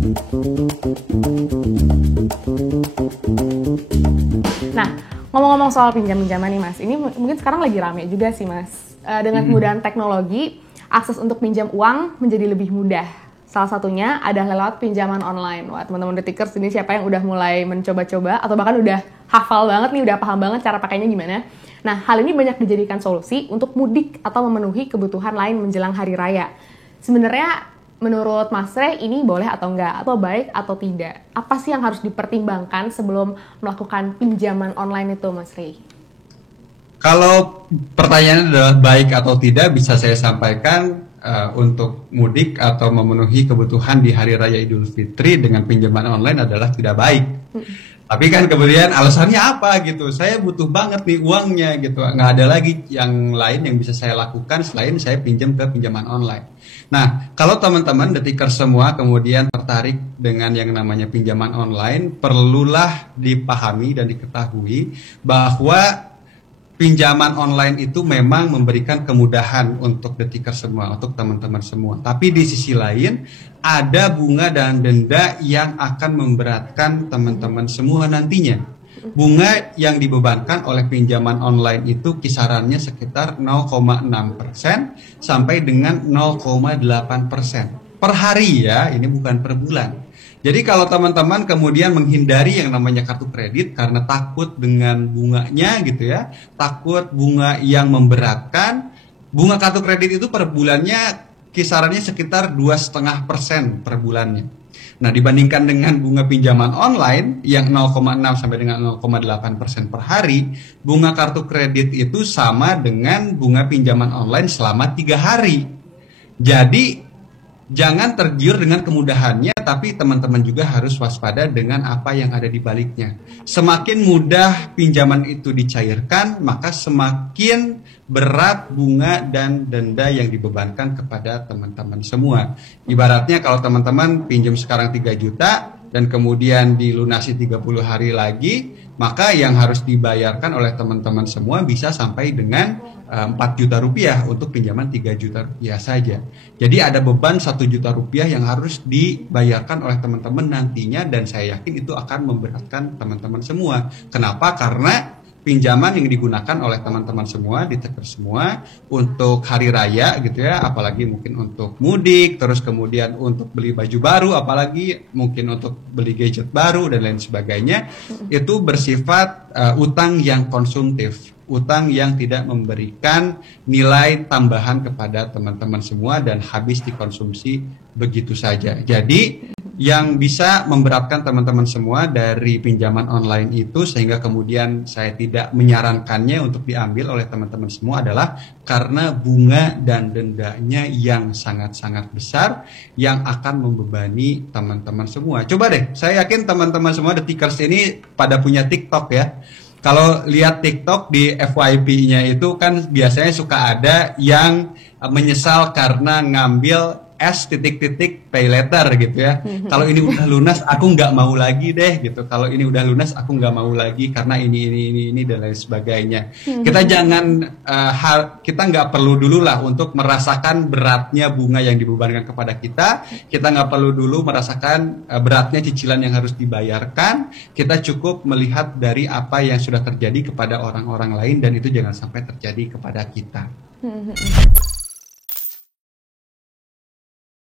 Nah, ngomong-ngomong soal pinjam-pinjaman nih Mas, ini mungkin sekarang lagi rame juga sih Mas. Dengan kemudahan teknologi, akses untuk pinjam uang menjadi lebih mudah. Salah satunya adalah lewat pinjaman online. Wah, teman-teman Detikers ini siapa yang udah mulai mencoba-coba atau bahkan udah hafal banget nih, udah paham banget cara pakainya gimana. Nah, hal ini banyak dijadikan solusi untuk mudik atau memenuhi kebutuhan lain menjelang hari raya. Sebenarnya menurut Mas Rey ini boleh atau enggak, atau baik atau tidak? Apa sih yang harus dipertimbangkan sebelum melakukan pinjaman online itu, Mas Rey? Kalau pertanyaannya adalah baik atau tidak, bisa saya sampaikan untuk mudik atau memenuhi kebutuhan di Hari Raya Idul Fitri dengan pinjaman online adalah tidak baik. Tapi kan kemudian alasannya apa gitu? Saya butuh banget nih uangnya gitu. Nggak ada lagi yang lain yang bisa saya lakukan selain saya pinjam ke pinjaman online. Nah, kalau teman-teman Detikers semua kemudian tertarik dengan yang namanya pinjaman online, perlulah dipahami dan diketahui bahwa pinjaman online itu memang memberikan kemudahan untuk Detikers semua, untuk teman-teman semua. Tapi di sisi lain, ada bunga dan denda yang akan memberatkan teman-teman semua nantinya. Bunga yang dibebankan oleh pinjaman online itu kisarannya sekitar 0,6% sampai dengan 0,8% per hari ya, ini bukan per bulan. Jadi kalau teman-teman kemudian menghindari yang namanya kartu kredit karena takut dengan bunganya gitu ya, takut bunga yang memberatkan, bunga kartu kredit itu per bulannya kisarannya sekitar 2,5% per bulannya. Nah, dibandingkan dengan bunga pinjaman online yang 0,6 sampai dengan 0,8% per hari, bunga kartu kredit itu sama dengan bunga pinjaman online selama 3 hari. Jadi jangan tergiur dengan kemudahannya, tapi teman-teman juga harus waspada dengan apa yang ada di baliknya. Semakin mudah pinjaman itu dicairkan, maka semakin berat bunga dan denda yang dibebankan kepada teman-teman semua. Ibaratnya kalau teman-teman pinjam sekarang 3 juta dan kemudian dilunasi 30 hari lagi, maka yang harus dibayarkan oleh teman-teman semua bisa sampai dengan 4 juta rupiah untuk pinjaman 3 juta rupiah saja. Jadi ada beban 1 juta rupiah yang harus dibayarkan oleh teman-teman nantinya, dan saya yakin itu akan memberatkan teman-teman semua. Kenapa? Karena pinjaman yang digunakan oleh teman-teman semua, Detikers semua untuk hari raya gitu ya, apalagi mungkin untuk mudik, terus kemudian untuk beli baju baru, apalagi mungkin untuk beli gadget baru dan lain sebagainya, itu bersifat utang yang konsumtif, utang yang tidak memberikan nilai tambahan kepada teman-teman semua dan habis dikonsumsi begitu saja. Jadi yang bisa memberatkan teman-teman semua dari pinjaman online itu, sehingga kemudian saya tidak menyarankannya untuk diambil oleh teman-teman semua, adalah karena bunga dan dendanya yang sangat-sangat besar yang akan membebani teman-teman semua. Coba deh, saya yakin teman-teman semua Detikers ini pada punya TikTok ya. Kalau lihat TikTok di FYP-nya itu kan biasanya suka ada yang menyesal karena ngambil S titik-titik pay later gitu ya. Kalau ini udah lunas aku nggak mau lagi deh gitu. Kalau ini udah lunas aku nggak mau lagi karena ini dan lain sebagainya. Kita jangan kita nggak perlu dulu lah untuk merasakan beratnya bunga yang dibebankan kepada kita. Kita nggak perlu dulu merasakan beratnya cicilan yang harus dibayarkan. Kita cukup melihat dari apa yang sudah terjadi kepada orang-orang lain, dan itu jangan sampai terjadi kepada kita.